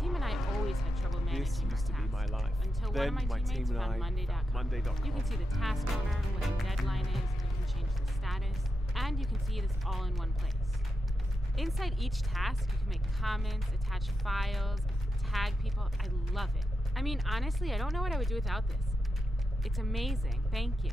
team and I always had trouble managing This used to our be my tasks, life. until Then one of my team teammates and found I Monday.com. Monday.com. You can see the task owner, what the deadline is, you can change the status, and you can see this all in one place. Inside each task, you can make comments, attach files, tag people. I love it. I mean, honestly, I don't know what I would do without this. It's amazing. Thank you.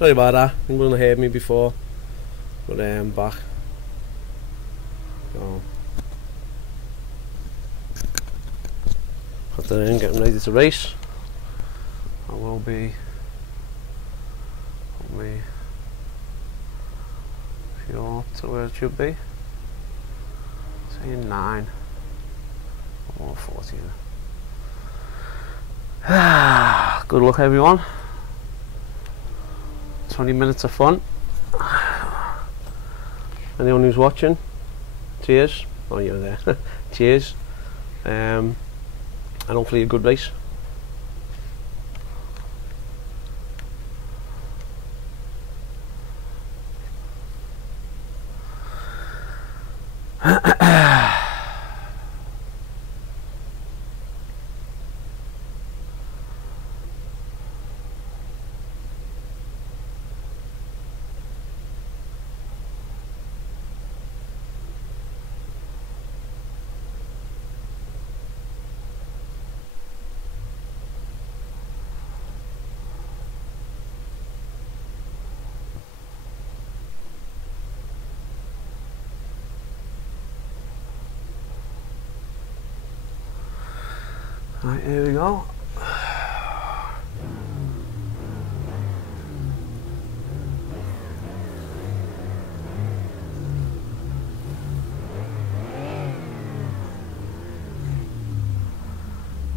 Sorry about that. You wouldn't have heard me before, but I'm back. So, after then, getting ready to race. I will be put me fuel up to where it should be. Saying 9 or 14. Good luck, everyone. 20 minutes of fun. Anyone who's watching, cheers. Oh, you're there. Cheers. And hopefully a good race. Right, here we go.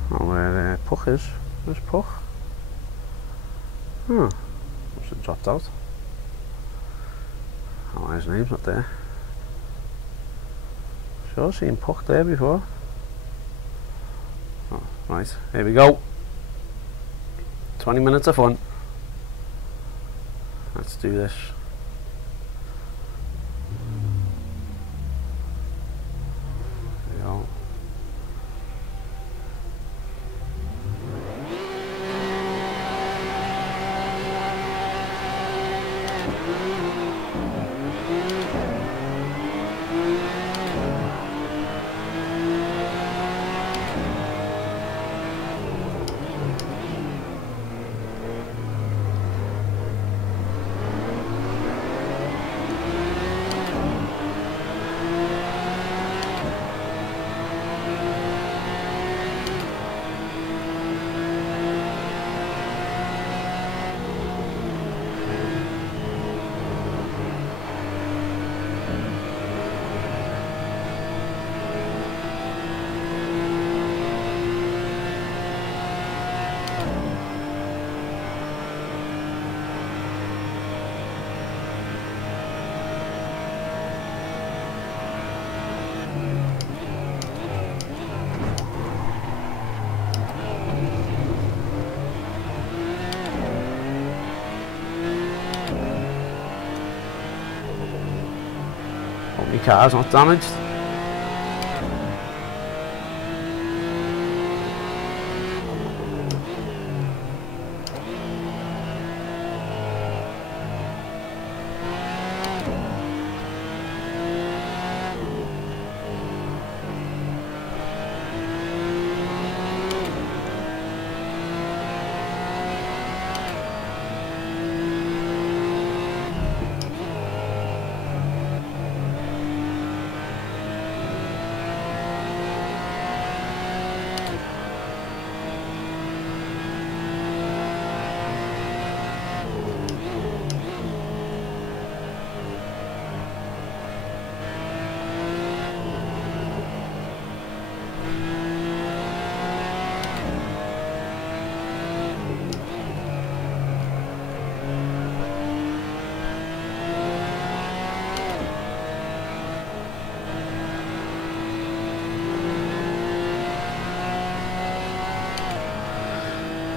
Oh, where Puck is. Where's Puck? Oh, must have dropped out. Oh, his name's not there. Sure, seen Puck there before. Oh, right, here we go. 20 minutes of fun. Let's do this. There we go. Hope my car's not damaged.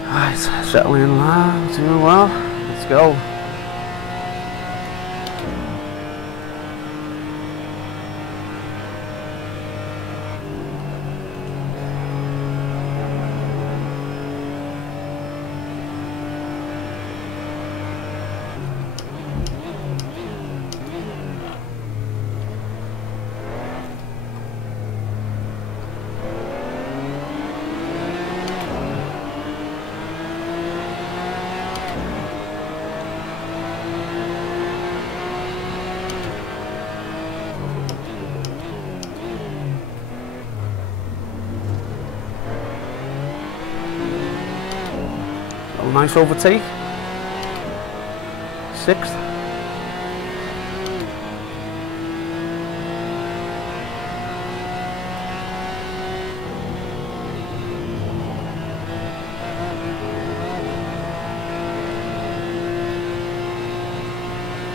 Right, settling in now, doing well. Let's go. nice overtake. 6th.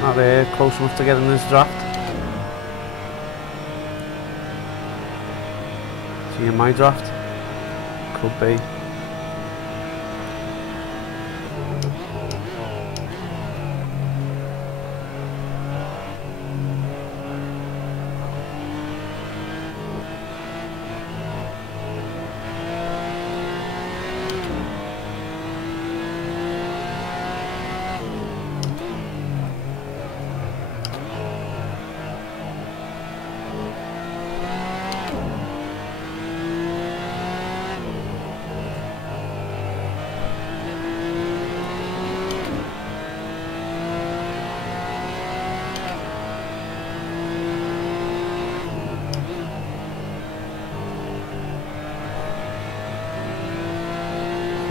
Not close enough to get in this draft. See in my draft? Could be.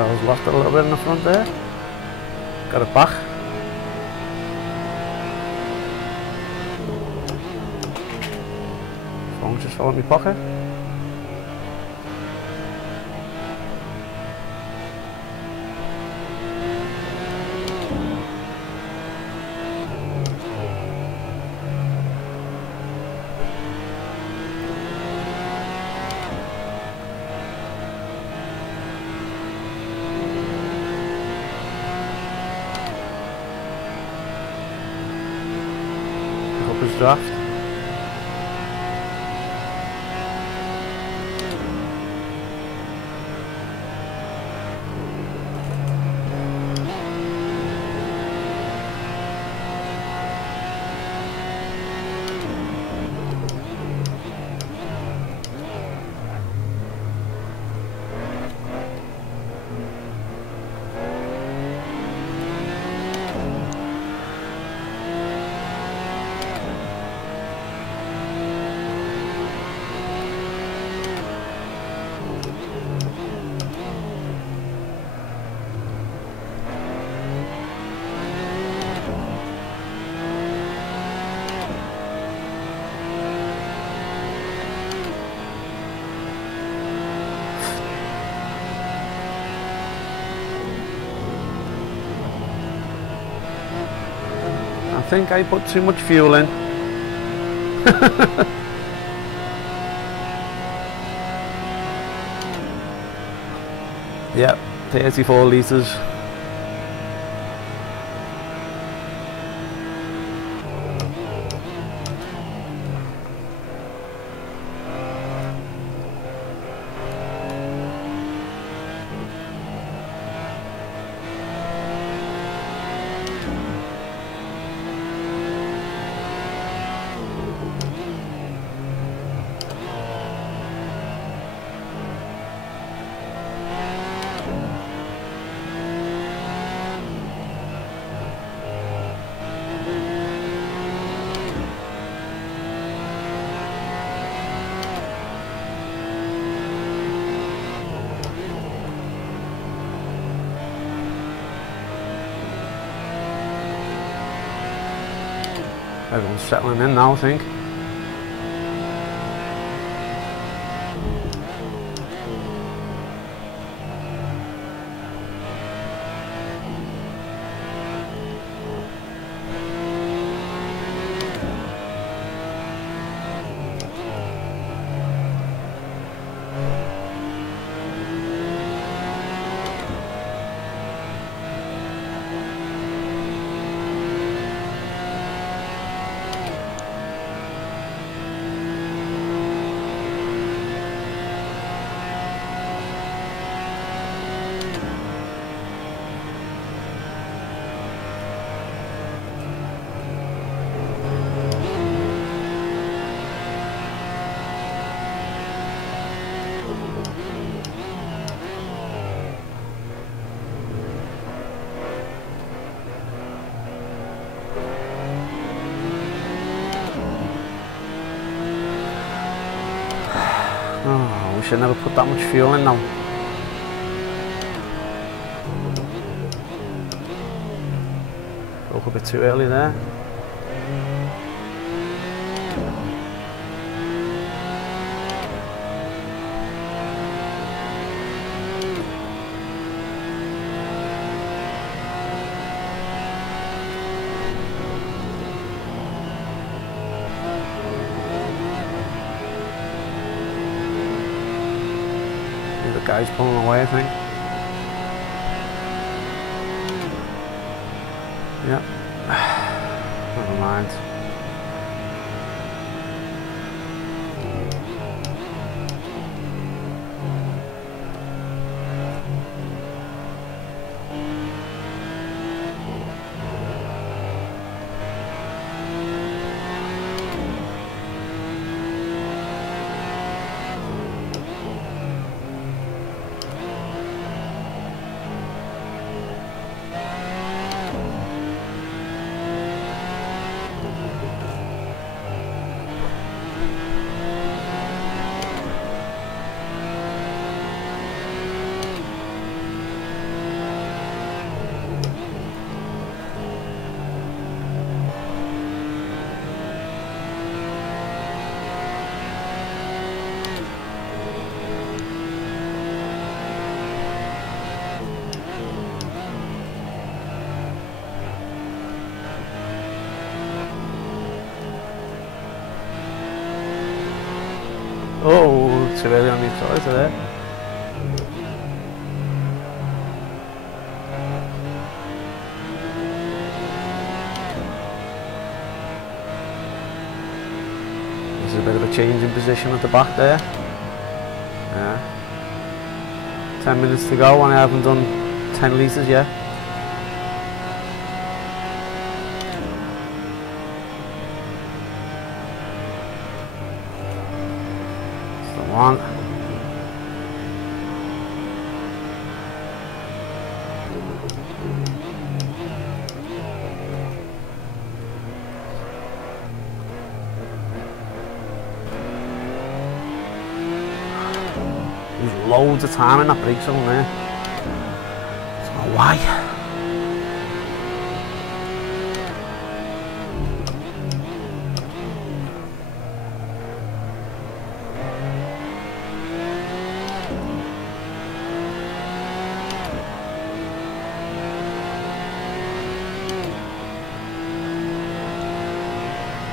I was lost a little bit in the front there. Got it back. Phone just fell in my pocket. Draft. I think I put too much fuel in. Yep, 34 litres. Everyone's settling in now, I think. Oh, I wish I never put that much fuel in now. Spoke a bit too early there. The guy's pulling away, I think. Yep. Never mind. Oh, too early on the accelerator there. There's a bit of a change in position at the back there. Yeah. 10 minutes to go and I haven't done 10 litres yet. One. There's loads of time in that brake zone there. I don't know why.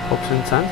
Ups in 10.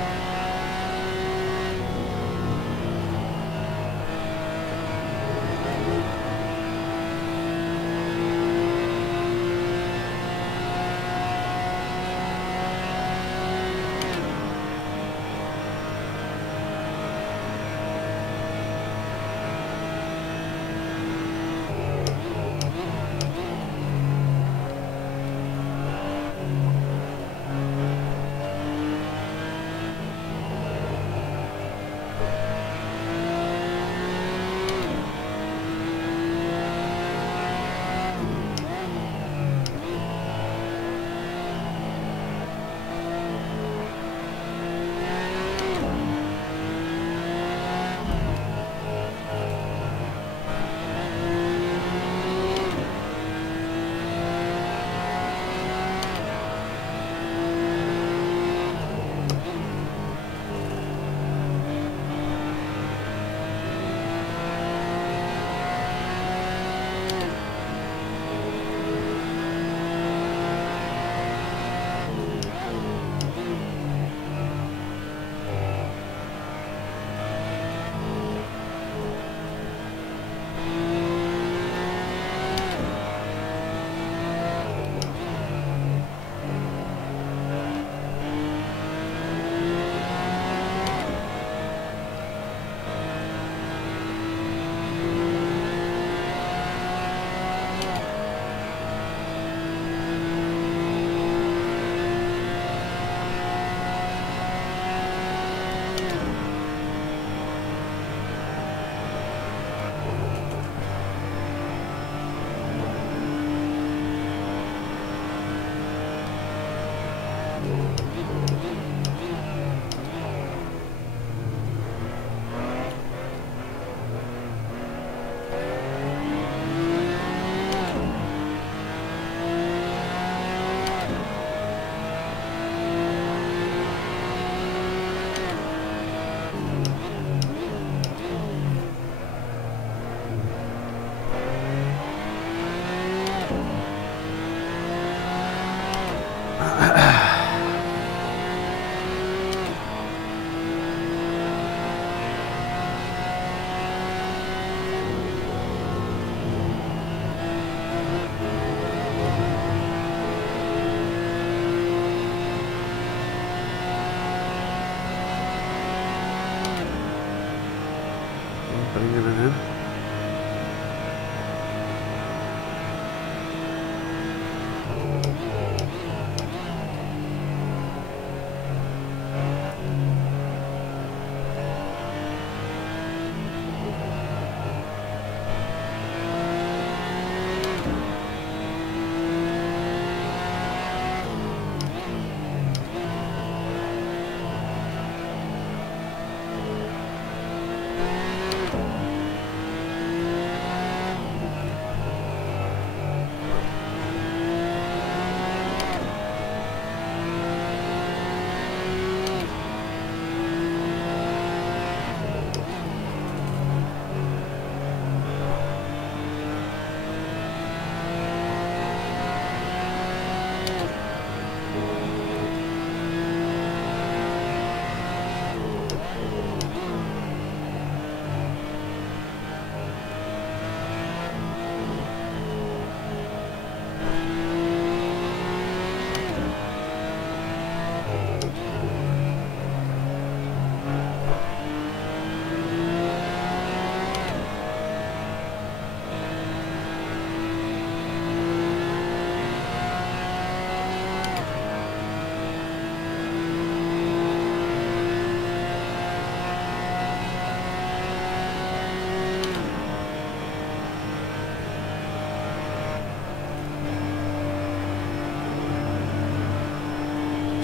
bringing it in.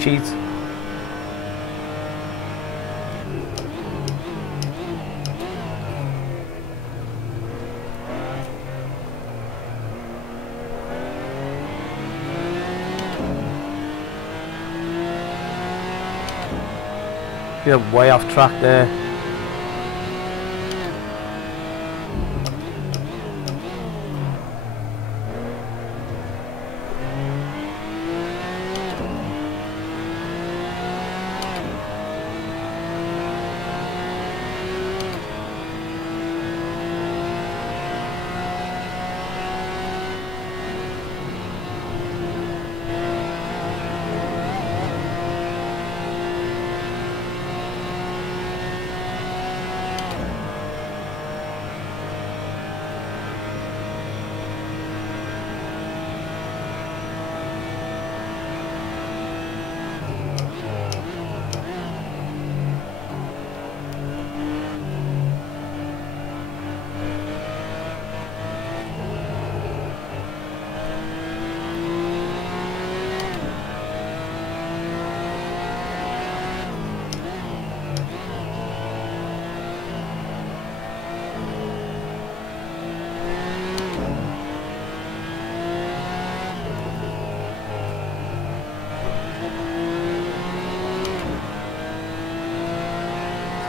Cheat. You're way off track there.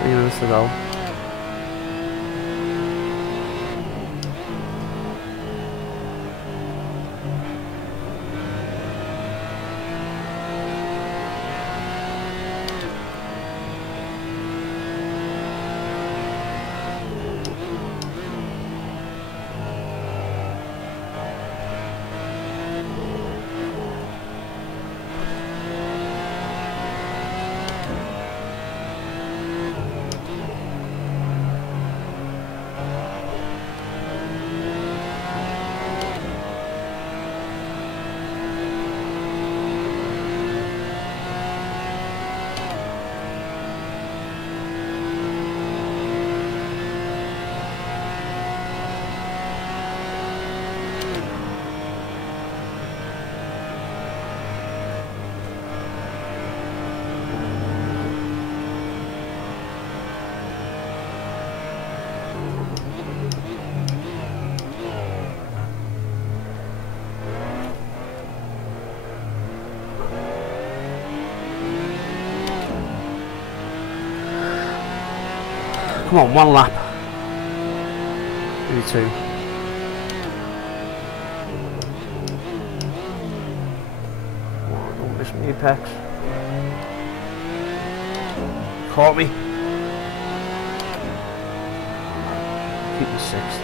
Minutes to go. Come on, one lap. Maybe two. Don't miss me, Apex. Caught me. Keep the sixth.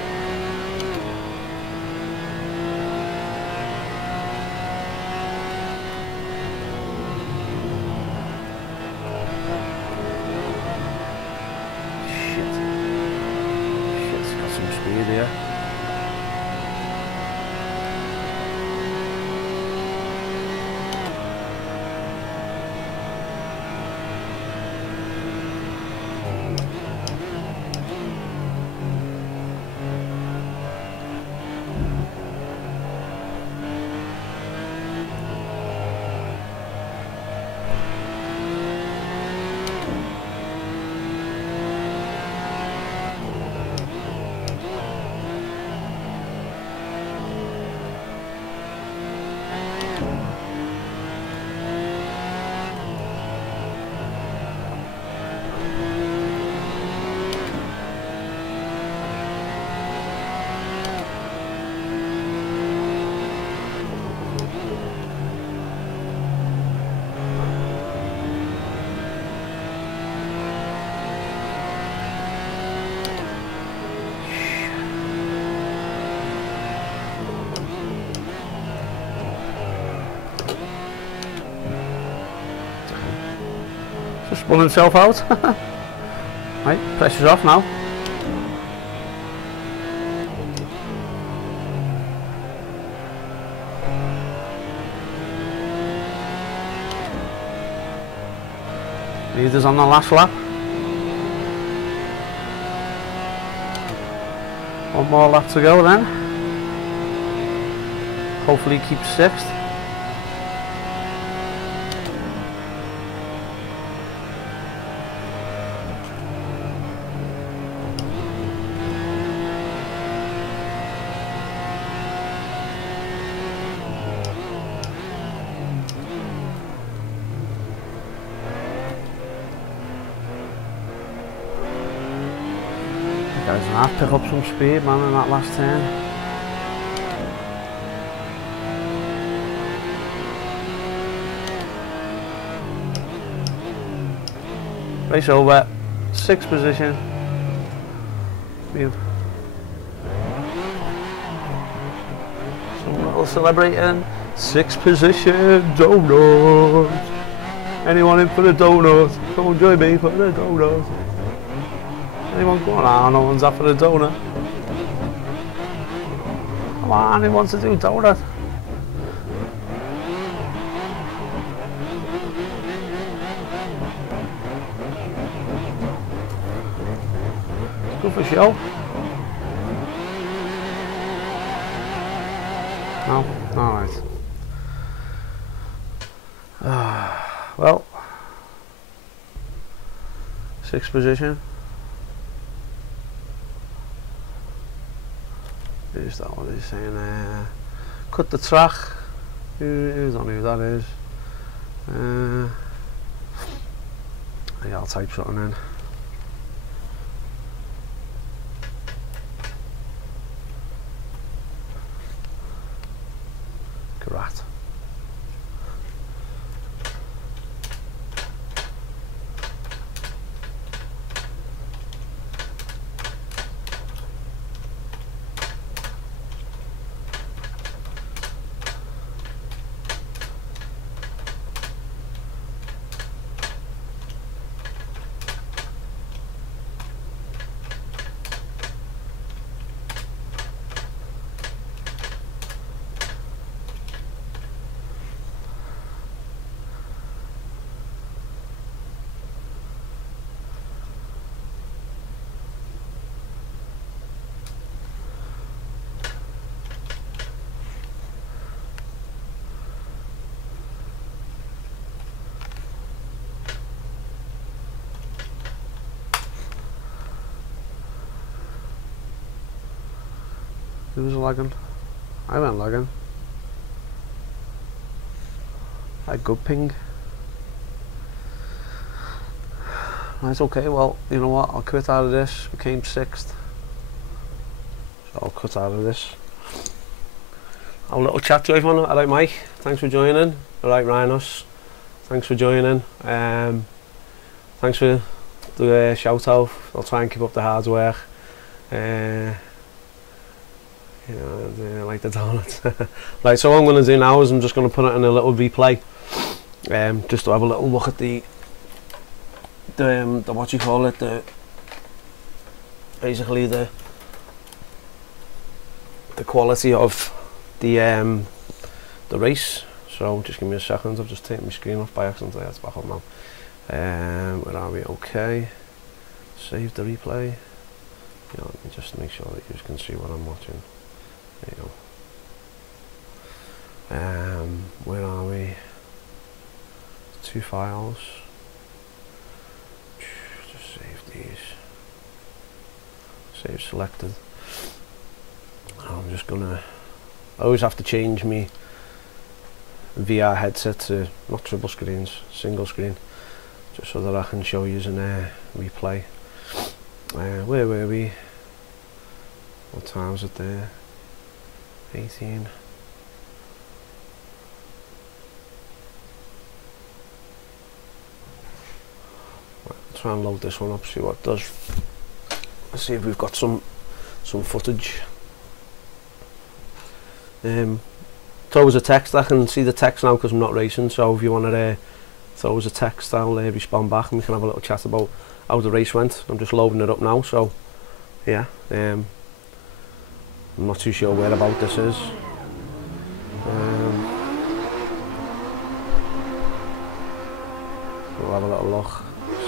Just spun himself out. Right, pressure's off now. Leaders on the last lap. One more lap to go then. Hopefully keep 6th. Guys, I'll pick up some speed, man, in that last turn. Race over, 6th position. Some little celebrating. 6th position, donut. Anyone in for a donut? Come on, join me for the donut. Anyone going on? No one's up for a donut. Come on, who wants to do donut? It's good for show. No? Alright. Well, 6th position. Who's that? What is he saying? Cut the track. Who don't know who that is. Yeah, I'll type something in. Correct. Who was lagging? I went lagging. I had good ping. That's okay, well, you know what, I'll quit out of this. Became 6th. So I'll cut out of this. Have a little chat to everyone. Alright Mike, thanks for joining. Alright Rhinos, thanks for joining. Thanks for the shout out. I'll try and keep up the hard work. You know, I like the donuts. Right, so what I'm going to do now is I'm just going to put it in a little replay, just to have a little look at the what you call it, basically the quality of the race. So just give me a second. I've just taken my screen off by accident. That's back up now. Where are we? Okay. Save the replay. Yeah, let me just make sure that you can see what I'm watching. There you go. Where are we? 2 files. Just save these. Save selected. I'm just gonna. I always have to change me VR headset to not triple screens, single screen, just so that I can show you in a replay. Where were we? What time was it there? 18. Right, try and load this one up, see what it does. Let's see if we've got some footage. It's always a text. I can see the text now because I'm not racing, so if you want to throw us a text, I'll respond back and we can have a little chat about how the race went. I'm just loading it up now, so yeah, I'm not too sure where about this is. We'll have a little look,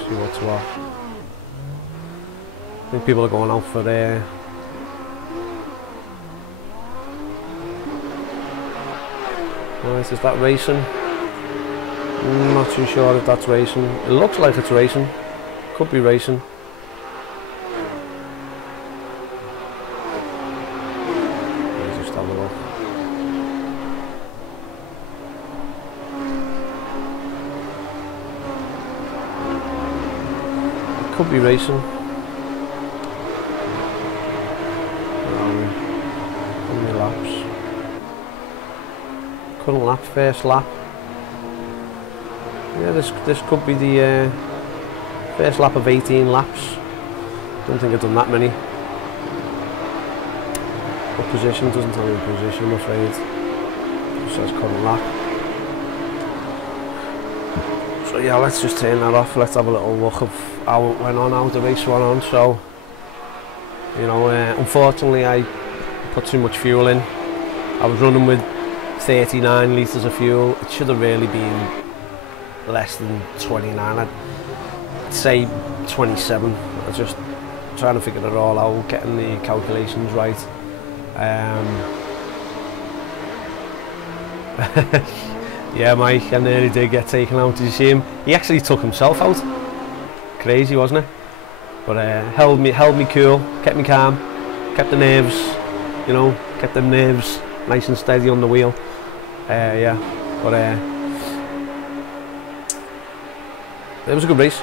see what's what. I think people are going out for right, is that racing? I'm not too sure if that's racing. It looks like it's racing. Could be racing. Let's just have a look. It could be racing. How many laps? Current lap, first lap. Yeah, this could be the first lap of 18 laps. Don't think I've done that many. What position? Doesn't tell me the position, I'm afraid. It says current lap. So yeah, let's just turn that off. Let's have a little look of how it went on, how the race went on. So, you know, unfortunately I put too much fuel in. I was running with 39 litres of fuel. It should have really been less than 29. I'd say 27. I was just trying to figure it all out, getting the calculations right. Yeah, Mike, I nearly did get taken out. Did you see him? He actually took himself out. Crazy, wasn't it? But held me cool, kept me calm, kept the nerves, you know, kept the nerves nice and steady on the wheel. Yeah, but it was a good race.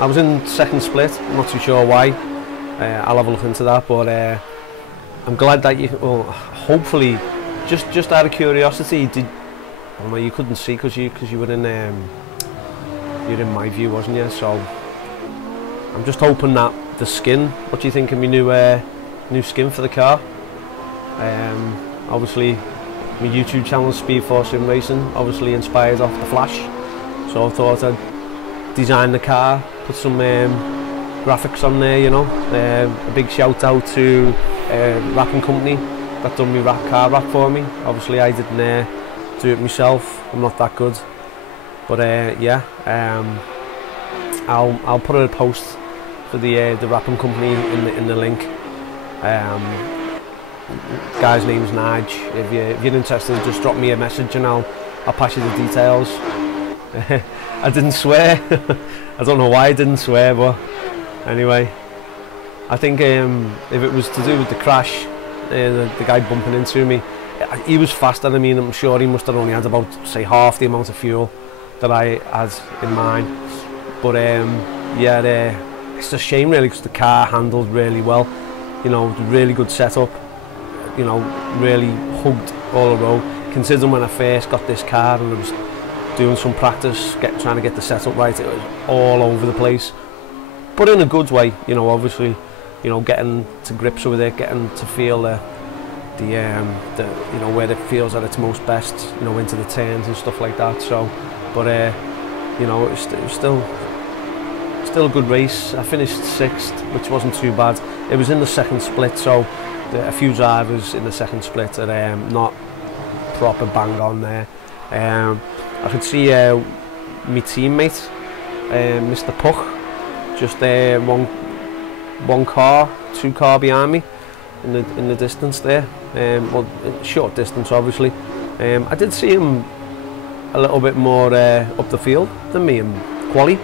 I was in second split. I'm not too sure why. I'll have a look into that. But I'm glad that you. Well, hopefully, just out of curiosity, did. Well, you couldn't see because you were in you're in my view, wasn't you? So I'm just hoping that the skin. What do you think of my new skin for the car? Obviously, my YouTube channel is Speed for Sim Racing. Obviously inspired off the Flash. So I thought I'd design the car, put some graphics on there, you know. A big shout out to wrapping company that done my car wrap for me. Obviously I didn't do it myself, I'm not that good, but yeah, I'll put a post for the wrapping company in the link. Guy's name's Nige. If you're interested, just drop me a message and I'll pass you the details. I didn't swear. I don't know why I didn't swear, but anyway, I think if it was to do with the crash, the guy bumping into me, he was faster than me, and I'm sure he must have only had about, say, half the amount of fuel that I had in mine. But yeah, it's a shame really, because the car handled really well. You know, really good setup. You know, really hugged all the road. Considering when I first got this car and I was doing some practice, trying to get the setup right, it was all over the place. But in a good way, you know, obviously, you know, getting to grips with it, getting to feel the you know, where it feels at its most best, you know, into the turns and stuff like that. So, but you know, it was still a good race. I finished 6th, which wasn't too bad. It was in the second split, so a few drivers in the second split are not proper bang on there. I could see my teammate, Mr. Puck, just one car, 2 car behind me in the distance there. Well, short distance obviously. I did see him a little bit more up the field than me in quali.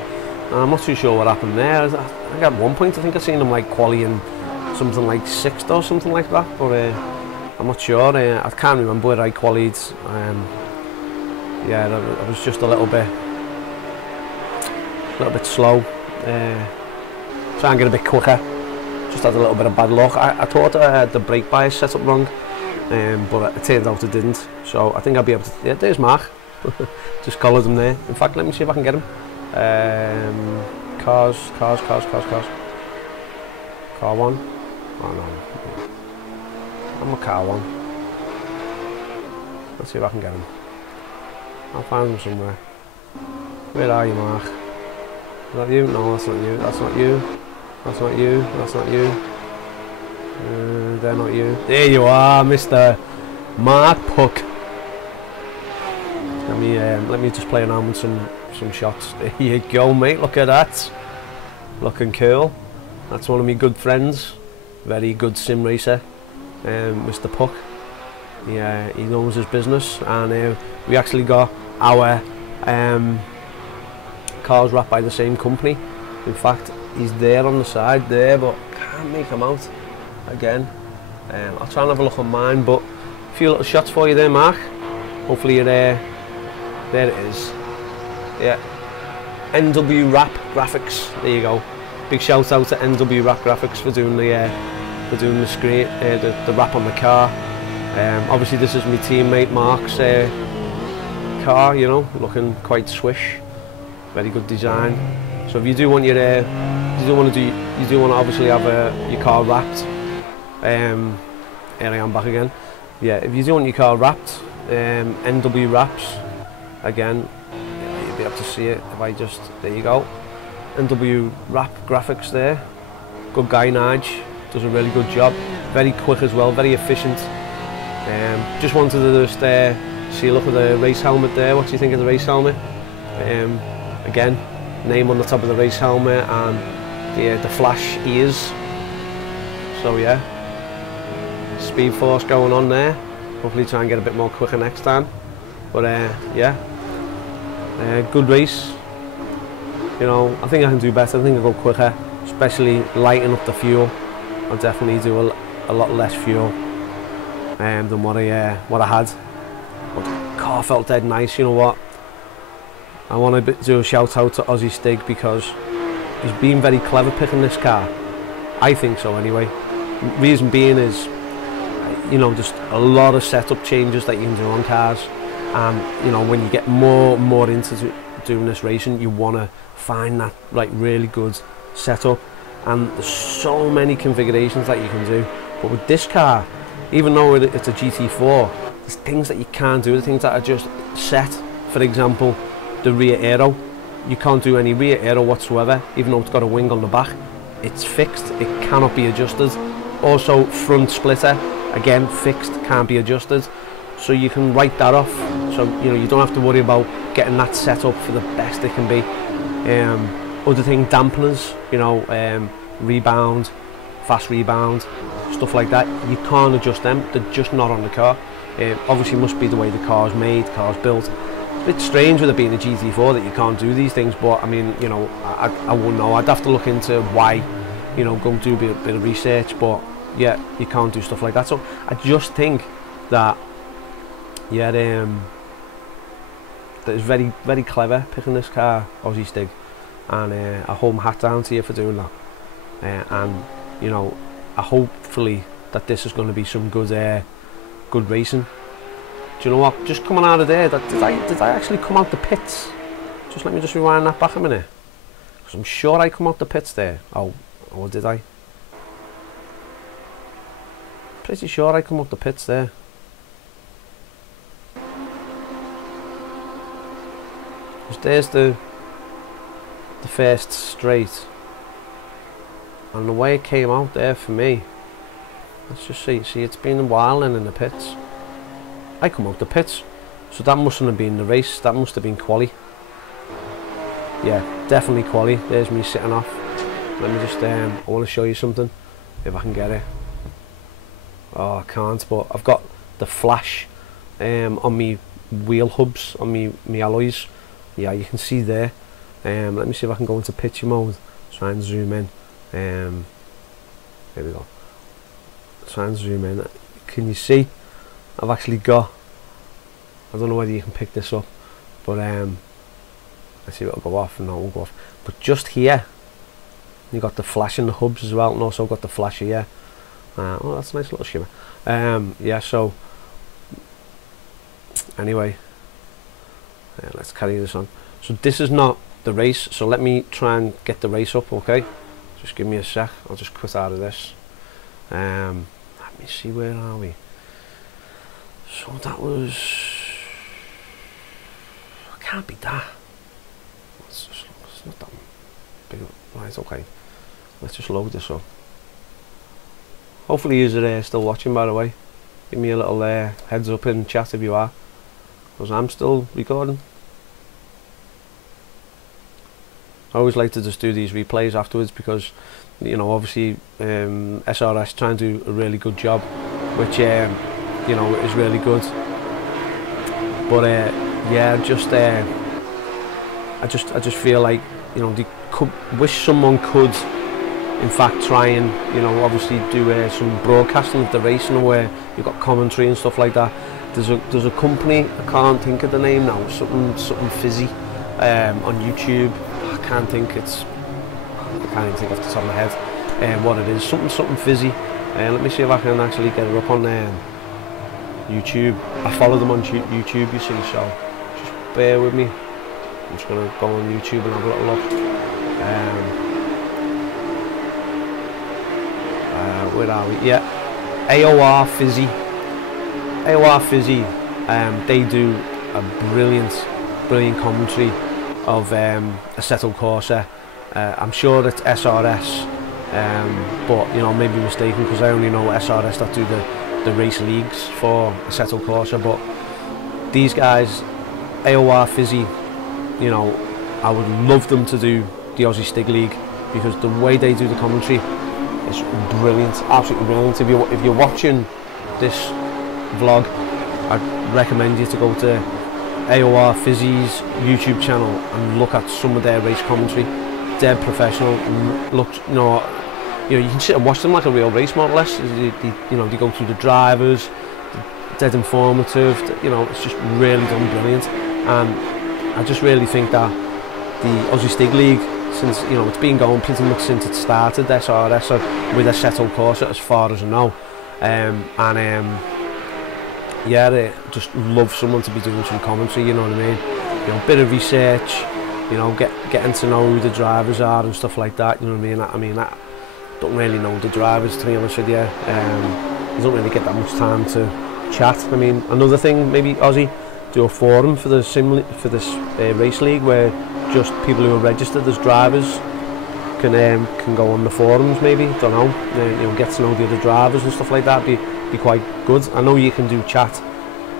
I'm not too sure what happened there. I think at one point I think I seen him like quali in something like 6th or something like that, but I'm not sure. I can't remember where I qualied. Yeah, I was just a little bit slow. Try and get a bit quicker. Just had a little bit of bad luck. I thought I had the brake bias set up wrong, but it turned out it didn't. So I think I'll be able to. Yeah, there's Mark. Just collared him there. In fact, let me see if I can get him. Cars. Car 1. Oh no. I'm a car 1. Let's see if I can get him. I'll find him somewhere. Where are you, Mark? Is that you? No, that's not you. That's not you. That's not you. That's not you. They're not you. There you are, Mr. Mark Puck. Let me just play around with some shots. There you go, mate. Look at that. Looking cool. That's one of my good friends. Very good sim racer, Mr. Puck. Yeah, he knows his business, and we actually got our cars wrapped by the same company. In fact, he's there on the side there, but can't make him out again. I'll try and have a look on mine, but a few little shots for you there, Mark. Hopefully you're there. There it is. Yeah. NW Wrap Graphics. There you go. Big shout out to NW Wrap Graphics for doing the screen, the wrap on the car. Obviously this is my teammate Mark's car. You know, looking quite swish. Very good design. So if you do want your, you do want to obviously have your car wrapped. Here I am back again. Yeah, if you do want your car wrapped, NW Wraps. Again, you'll be able to see it if I just, there you go. NW Wrap Graphics there. Good guy, Nige. Does a really good job. Very quick as well, very efficient. Just wanted to just see a look at the race helmet there. What do you think of the race helmet? Again, name on the top of the race helmet and the flash ears. So yeah, speed force going on there. Hopefully try and get a bit more quicker next time. But yeah, good race. You know, I think I can do better. I think I'll go quicker, especially lighting up the fuel. I'll definitely do a lot less fuel than what I had. But the car felt dead nice. You know what? I want to do a shout out to Aussie Stig because he's been very clever picking this car. I think so anyway. Reason being is, you know, just a lot of setup changes that you can do on cars. And you know, when you get more and more into doing this racing, you want to find that like really good setup, and there's so many configurations that you can do. But with this car, even though it's a GT4, there's things that you can't do, the things that are just set. For example, the rear aero, you can't do any rear aero whatsoever, even though it's got a wing on the back. It's fixed, it cannot be adjusted. Also front splitter, again fixed, can't be adjusted. So you can write that off, so you know you don't have to worry about getting that set up for the best it can be. Other thing, dampeners, you know, rebound, fast rebound, stuff like that, you can't adjust them, they're just not on the car. Obviously must be the way the car's made, the car's built. It's a bit strange with it being a GT4 that you can't do these things, but I mean, you know, I wouldn't know. I'd have to look into why, you know, go and do a bit of research, but yeah, you can't do stuff like that. So I just think that, yeah, that is very, very clever picking this car, Aussie Stig, and I hold my hat down to you for doing that. And you know, hopefully that this is going to be some good, good racing. Do you know what? Just coming out of there, did I actually come out the pits? Just let me just rewind that back a minute, because I'm sure I come out the pits there. Oh, did I? Pretty sure I come up the pits there. There's the first straight, and the way it came out there for me, let's just see it's been a while in the pits. I come out the pits, so that mustn't have been the race, that must have been quali. Yeah, definitely quali. There's me sitting off. Let me just I want to show you something if I can get it. Oh, I can't, but I've got the flash on me wheel hubs, on me alloys. Yeah, you can see there. Let me see if I can go into picture mode. Try and zoom in. There we go. Try and zoom in. Can you see? I've actually got, I don't know whether you can pick this up, but let's see if it'll go off. No, it won't go off. But just here, you got the flash in the hubs as well, and also got the flash here. Oh, that's a nice little shimmer. Yeah, so anyway, let's carry this on. So this is not the race, so let me try and get the race up, okay? Just give me a sec, I'll just quit out of this. Let me see, where are we? So that was, it can't be that. that's okay. Let's just load this up. Hopefully you're still watching, by the way. Give me a little heads up in chat if you are, because I'm still recording. I always like to just do these replays afterwards because, you know, obviously SRS trying to do a really good job, which you know, is really good. But yeah, I just feel like, you know, wish someone could, in fact, try and, you know, obviously do some broadcasting of the racing where you've got commentary and stuff like that. There's a company, I can't think of the name now, something fizzy on YouTube. I can't even think off the top of my head what it is. Something fizzy. Let me see if I can actually get it up on YouTube. I follow them on YouTube, you see, so just bear with me. I'm just going to go on YouTube and have a little look. Where are we? Yeah, AOR Fizzy. AOR Fizzy, they do a brilliant commentary of Assetto Corsa. I'm sure it's SRS, but you know, maybe mistaken because I only know SRS that do the race leagues for Assetto Corsa. But these guys, AOR Fizzy, you know, I would love them to do the Aussie Stig League because the way they do the commentary is brilliant, absolutely brilliant. If you're watching this vlog, I'd recommend you to go to AOR Fizzy's YouTube channel and look at some of their race commentary. Dead professional. Look, you know, you can sit and watch them like a real race more or less. You know, they go through the drivers, dead informative. You know, it's just really done brilliant. And I just really think that the Aussie Stig League, since, you know, it's been going pretty much since it started, SRS with Assetto Corsa, as far as I know, yeah, they just love someone to be doing some commentary, you know what I mean? You know, a bit of research, you know, getting to know who the drivers are and stuff like that, you know what I mean? I don't really know the drivers, to be honest with you. I don't really get that much time to chat. I mean, another thing, maybe Aussie do a forum for this race league where just people who are registered as drivers can go on the forums, maybe, don't know, you know, get to know the other drivers and stuff like that. Be quite good. I know you can do chat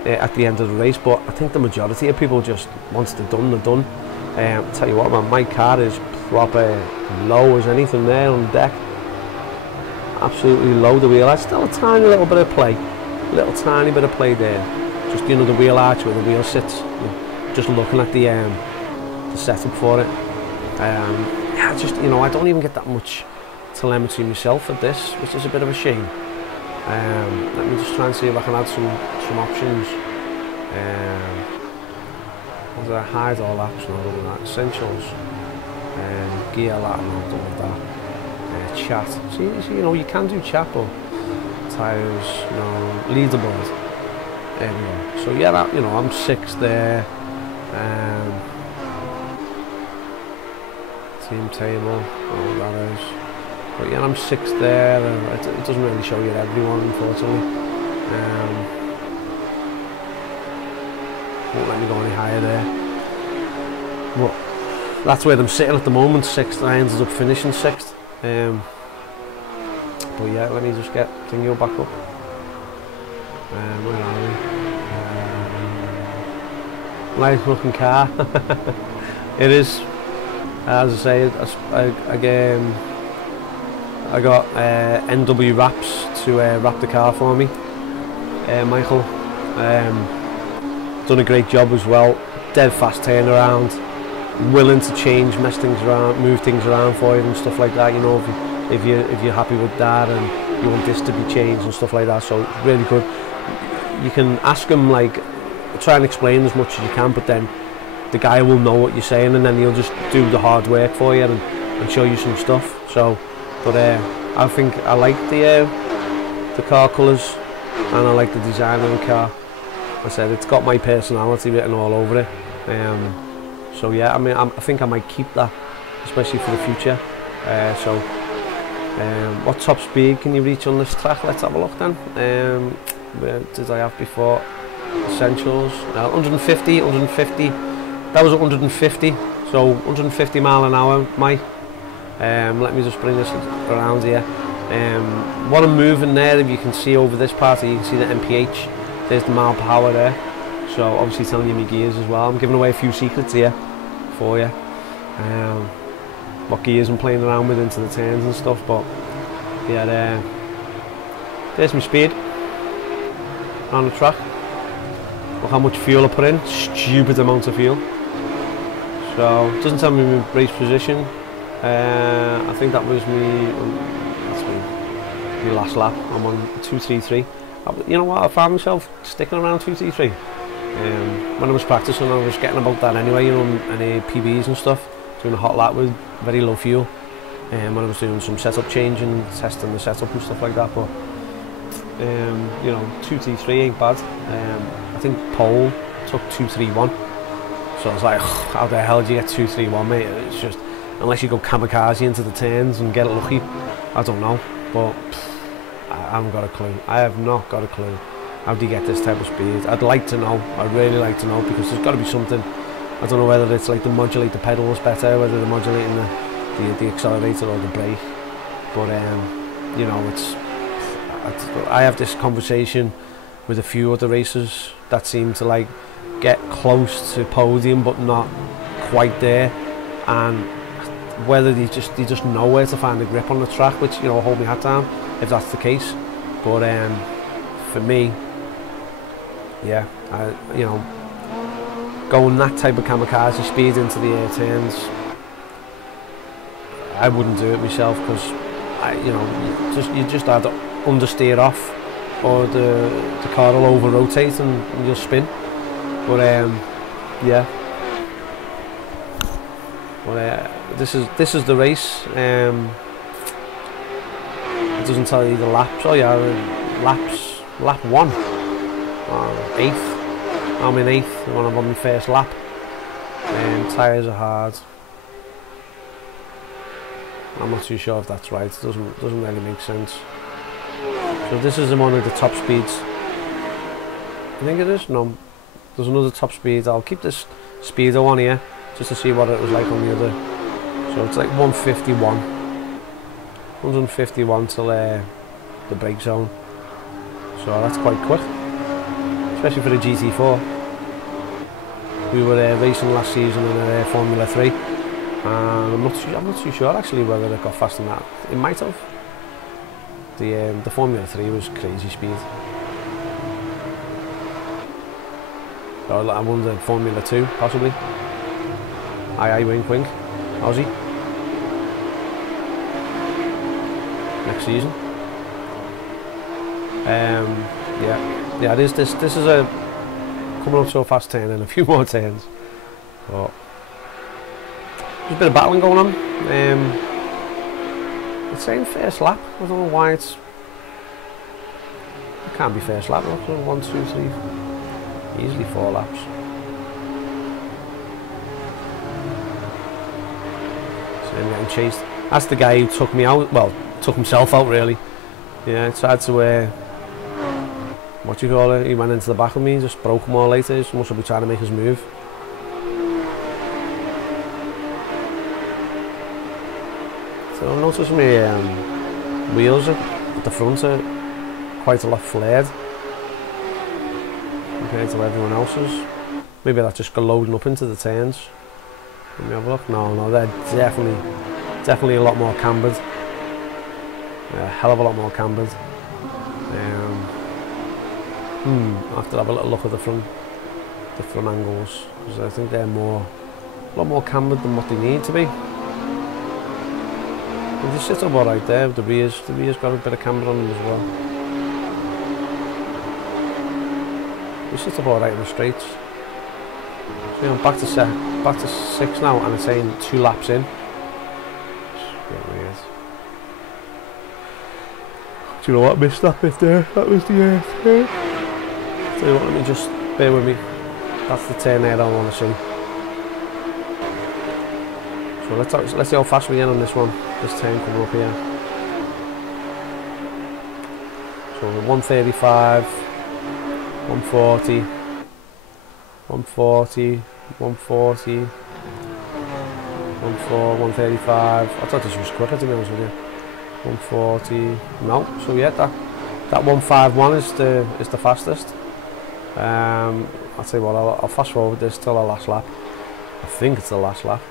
at the end of the race, but I think the majority of people just, once they're done. I'll tell you what, man, my car is proper low as anything there on the deck. Absolutely low. The wheel arch, still a tiny little bit of play, tiny bit of play there. Just, you know, the wheel arch where the wheel sits. Just looking at the setup for it. Yeah, just, you know, I don't even get that much telemetry myself at this, which is a bit of a shame. Let me just try and see if I can add some options. Did I hide all apps? No, look at that. Essentials, gear ladder, no, don't like that. Chat. See, you know, you can do chat, but tires, no, leaderboard. There we go. So yeah, that, you know, I'm 6th there. Team table, oh, that is. But yeah, I'm 6th there. It doesn't really show you everyone, unfortunately. Won't let me go any higher there. But that's where I'm sitting at the moment, 6th. I ended up finishing 6th. But yeah, let me just get Dingo back up. Where are we? Nice looking car. It is. As I say, I got NW Wraps to wrap the car for me. Michael done a great job as well. Dead fast turnaround, willing to change, mess things around, move things around for you and stuff like that. You know, if you're happy with that and you want this to be changed and stuff like that. So really good. You can ask him, like, try and explain as much as you can, but then the guy will know what you're saying, and then he'll just do the hard work for you and show you some stuff. So, but I think I like the car colours, and I like the design of the car. I said it's got my personality written all over it. So yeah, I mean, I think I might keep that, especially for the future. What top speed can you reach on this track? Let's have a look then. Where did I have before? Essentials, 150, 150. That was 150, so 150 mile an hour, Mike. Let me just bring this around here. What I'm moving there, if you can see over this part, you can see the MPH. There's the mile per hour there. So obviously telling you my gears as well. I'm giving away a few secrets here for you. What gears I'm playing around with into the turns and stuff. But yeah, there's my speed on the track. Look how much fuel I put in. Stupid amount of fuel. So it doesn't tell me my race position. I think that was my last lap. I'm on 2:33. You know what? I found myself sticking around 2:33. When I was practicing, I was getting about that anyway. You know, any PBs and stuff. Doing a hot lap with very low fuel. When I was doing some setup change and testing the setup and stuff like that. But you know, 2:33 ain't bad. I think pole took 2:31. So I was like, how the hell do you get 2:31, mate? It's just, unless you go kamikaze into the turns and get it lucky, I don't know. But I haven't got a clue. I have not got a clue. How do you get this type of speed? I'd like to know. I'd really like to know, because there's got to be something. I don't know whether it's like to modulate the pedals better, whether they're modulating the accelerator or the brake. But you know, I have this conversation with a few other racers that seem to like get close to podium but not quite there, and whether they just know where to find the grip on the track, which, you know, I'll hold my hat down if that's the case. But for me, yeah, you know, going that type of kamikaze speed into the air turns, I wouldn't do it myself, because you know, you just either understeer off, or the car will over rotate and you'll spin. But yeah. But this is the race. It doesn't tell you the laps. Oh yeah, lap 1, 8th. I'm in 8th when I'm on my first lap. Tyres are hard. I'm not too sure if that's right. It doesn't really make sense. So this is one of the top speeds. I think it is. No, there's another top speed. I'll keep this speedo on here just to see what it was like on the other. So it's like 151 till the brake zone. So that's quite quick, especially for the GT4. We were racing last season in Formula 3, and I'm not too sure actually whether it got faster than that. It might have. The Formula 3 was crazy speed. So I wonder Formula 2 possibly. Aye, wink wink. Aussie. Next season. Yeah. This is a coming up so fast turn and a few more turns. But there's a bit of battling going on. It's saying first lap. I don't know why it's. It can't be first lap. Look, 1, 2, 3. Easily 4 laps. So I'm getting chased. That's the guy who took me out. Well, took himself out really. Yeah, tried to what do you call it? He went into the back of me, just broke more later. He must have been trying to make his move. So I've noticed my wheels at the front are quite a lot flared compared to everyone else's. Maybe that's just loading up into the turns. Let me have a look. No, they're definitely a lot more cambered. A hell of a lot more cambered. I'll have to have a little look at the front angles, because I think they're a lot more cambered than what they need to be. They just sit up alright there. The rear's got a bit of camber on them as well. They sit up alright in the straights. So I'm back to 6 now, and it's saying 2 laps in. It's a bit weird. Do you know what? I missed that bit there. That was the turn. So let me just bear with me. That's the turn there I want to see. So let's see how fast we get on this one. This turn coming up here. So 135, 140, 140, 140, 1.4, 135. I thought this was quicker, to be honest with you. 140. No. So yeah, that 151 is the fastest. I'll tell you what. I'll fast forward this till the last lap. I think it's the last lap.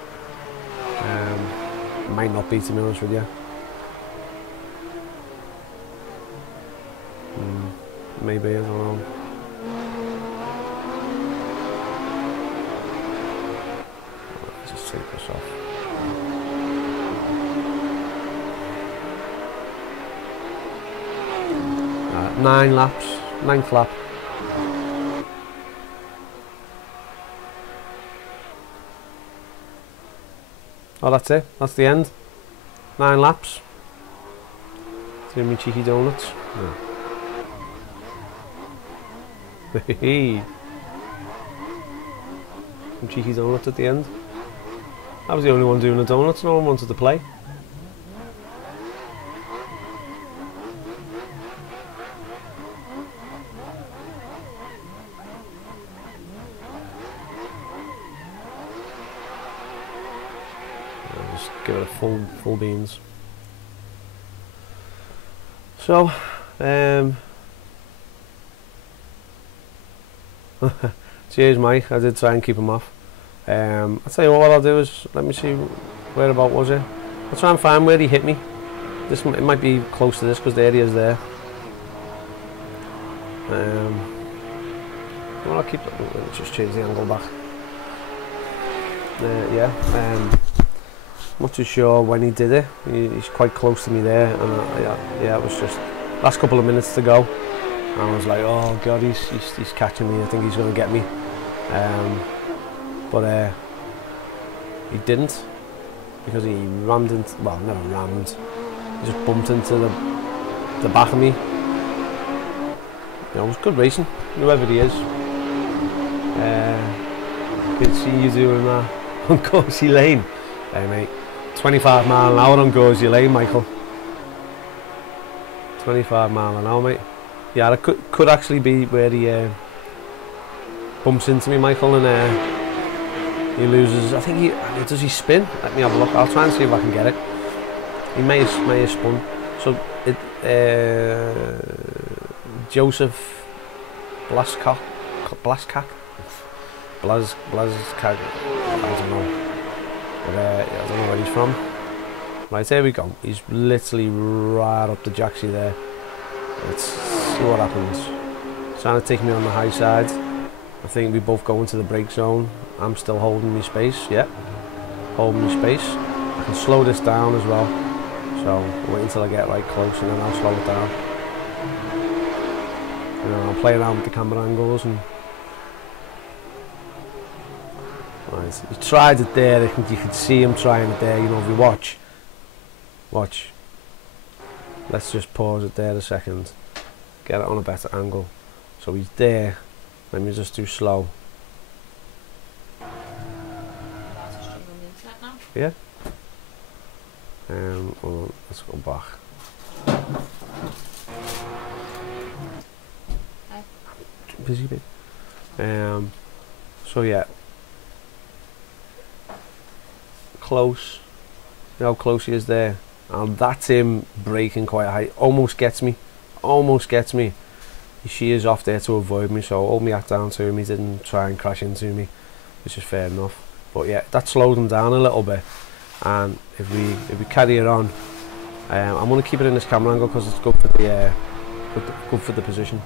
Might not be, to be honest with you. Maybe, I don't know. Let's just take this off. Right, 9 laps, 9th lap. Oh, that's it. That's the end. 9 laps. See me cheeky donuts. No. Some cheeky donuts at the end. I was the only one doing the donuts. No one wanted to play. Just give it a full beans. So, cheers, Mike. I did try and keep him off. I'll tell you what I'll do is, let me see, where about was it? I'll try and find where he hit me. It might be close to this because the area's there. Well, I'll keep it. Let's just change the angle back. Yeah. Not too sure when he did it. He's quite close to me there, and yeah, it was just last couple of minutes to go. And I was like, oh god, he's catching me. I think he's going to get me. But he didn't, because he rammed into, well, never rammed. He just bumped into the back of me. You know, it was good racing, whoever he is. Good to see you doing that on Corsi Lane. Hey mate, 25 mile an hour on Corsi Lane, Michael. 25 mile an hour, mate. Yeah, it could actually be where he bumps into me, Michael, and he loses. I think does he spin? Let me have a look. I'll try and see if I can get it. He may have spun. So Joseph Blaskak. I don't know. But I don't know where he's from. Right, there we go. He's literally right up the jacksie there. Let's see what happens. He's trying to take me on the high side. I think we both go into the brake zone. I'm still holding my space. Yep, holding my space. I can slow this down as well. So I'll wait until I get right close and then I'll slow it down. You know, I'm playing around with the camera angles and. Right, he tried it there. I think you could see him trying it there. You know, if you watch. Let's just pause it there a second. Get it on a better angle. So he's there. Let me just do slow. Yeah. Well, let's go back. Busy bit. So yeah. Close. You know how close he is there. And that's him braking quite high. Almost gets me. She is off there to avoid me, so hold me hat down to him. He didn't try and crash into me, which is fair enough. But yeah, that slowed him down a little bit. And if we carry it on, I'm going to keep it in this camera angle because it's good for the good for the position.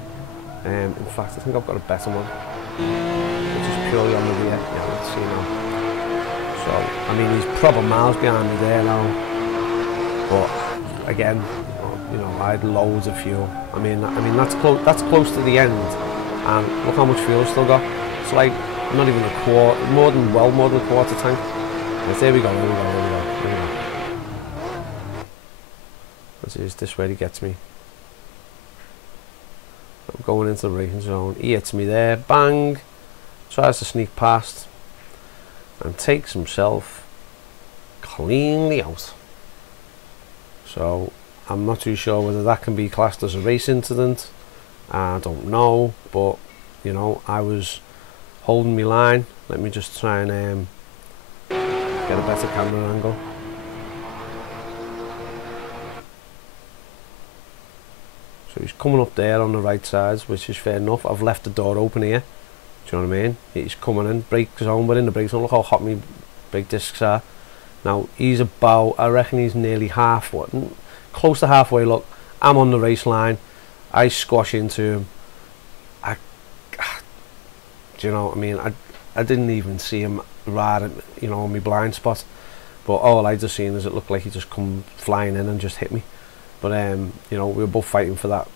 In fact, I think I've got a better one, which is purely on the rear. Yeah, let's see now. So I mean, he's proper miles behind me there now. But again, you know, I had loads of fuel. I mean that's close to the end, and look how much fuel I've still got. It's like not even a quarter, more than a quarter tank. Yes, there we go. Is this where he gets me? I'm going into the braking zone. He hits me there. Bang! Tries to sneak past and takes himself cleanly out. So I'm not too sure whether that can be classed as a race incident. I don't know, but you know, I was holding my line. Let me just try and get get a better camera angle. So he's coming up there on the right side, which is fair enough. I've left the door open here. Do you know what I mean? He's coming in, brake zone, we're in the brake zone. Look how hot my brake discs are. Now he's about, I reckon he's nearly halfway, close to halfway. Look, I'm on the race line. I squash into him. Do you know what I mean? I didn't even see him right, you know, on my blind spot. But all I just seen is it looked like he just come flying in and just hit me. But you know, we were both fighting for that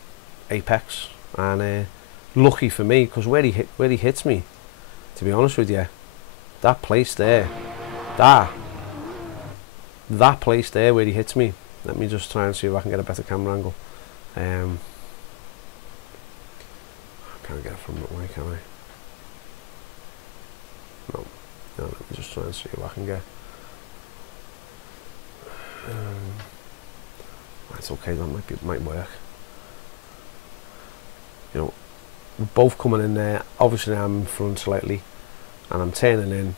apex, and lucky for me, because where he hits me, to be honest with you, that place there, that place there where he hits me. Let me just try and see if I can get a better camera angle. I can't get it from that way, can I? No, let me just try and see if I can get. That's okay, that might work. You know, we're both coming in there. Obviously I'm in front slightly, and I'm turning in.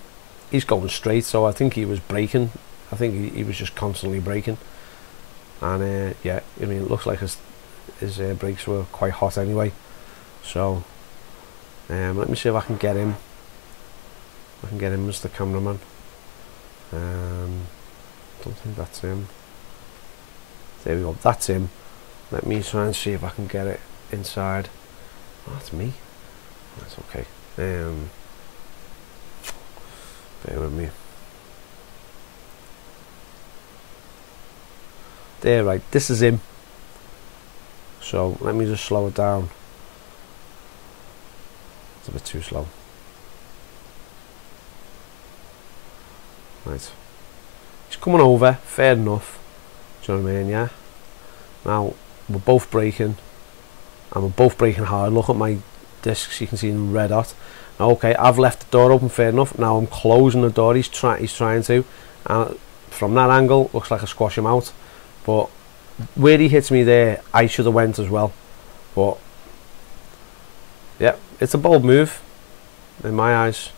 He's going straight, so I think he was braking. I think he was just constantly braking. And yeah, I mean, it looks like his brakes were quite hot anyway. So let me see if I can get him. I can get him as the cameraman. Don't think that's him. There we go, that's him. Let me try and see if I can get it inside. Oh, that's me. That's okay. Bear with me. There, right, this is him. So let me just slow it down. It's a bit too slow. Right. He's coming over, fair enough. Do you know what I mean, yeah? Now, we're both braking, and we're both braking hard. Look at my discs, you can see them red hot. Now, okay, I've left the door open, fair enough. Now I'm closing the door, he's trying to. And from that angle, looks like I squash him out. But where he hits me there, I should have went as well. But, yeah, it's a bold move, in my eyes.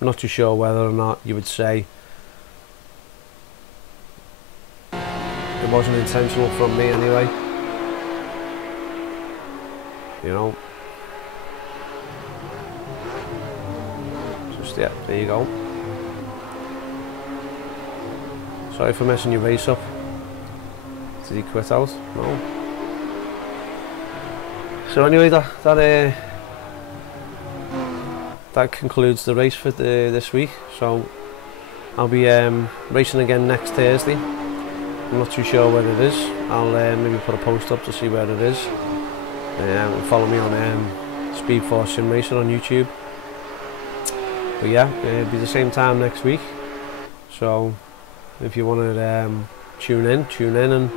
Not too sure whether or not you would say it wasn't intentional from me anyway. You know. Just, yeah, there you go. Sorry for messing your race up. Did he quit out? No. So anyway, that concludes the race for this week. So I'll be racing again next Thursday. I'm not too sure where it is. I'll maybe put a post up to see where it is. Follow me on Speed Force Sim Racing on YouTube. But yeah, it'll be the same time next week. So if you want to tune in and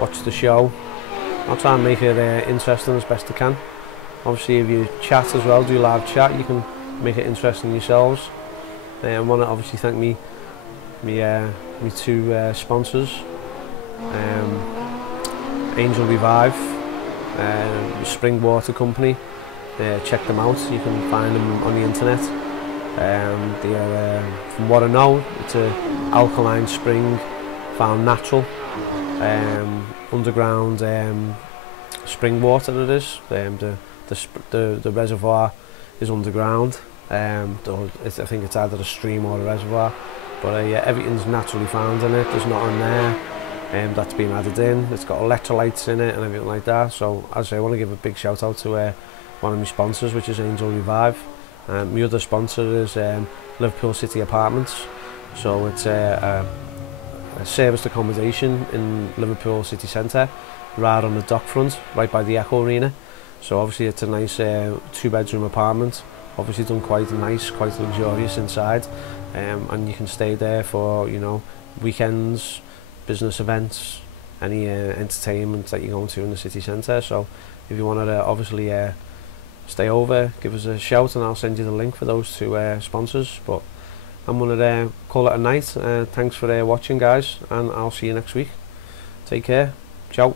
watch the show. I'll try and make it interesting as best I can. Obviously, if you chat as well, do live chat, you can make it interesting yourselves. I want to obviously thank me two sponsors, Angel Revive, Spring Water Company. Check them out, you can find them on the internet. They are, from what I know, it's an alkaline spring, found natural, underground spring water it is. The reservoir is underground. I think it's either a stream or a reservoir, but yeah, everything's naturally found in it. There's not on there that's been added in. It's got electrolytes in it and everything like that. So as I say, I want to give a big shout out to one of my sponsors, which is Angel Revive. My other sponsor is Liverpool City Apartments. So it's a serviced accommodation in Liverpool City Centre, right on the dock front, right by the Echo Arena. So obviously it's a nice 2-bedroom apartment, obviously done quite nice, quite luxurious inside, and you can stay there for, you know, weekends, business events, any entertainment that you're going to in the city centre. So if you want to obviously stay over, give us a shout and I'll send you the link for those two sponsors. But I'm going to call it a night. Thanks for watching, guys, and I'll see you next week. Take care. Ciao.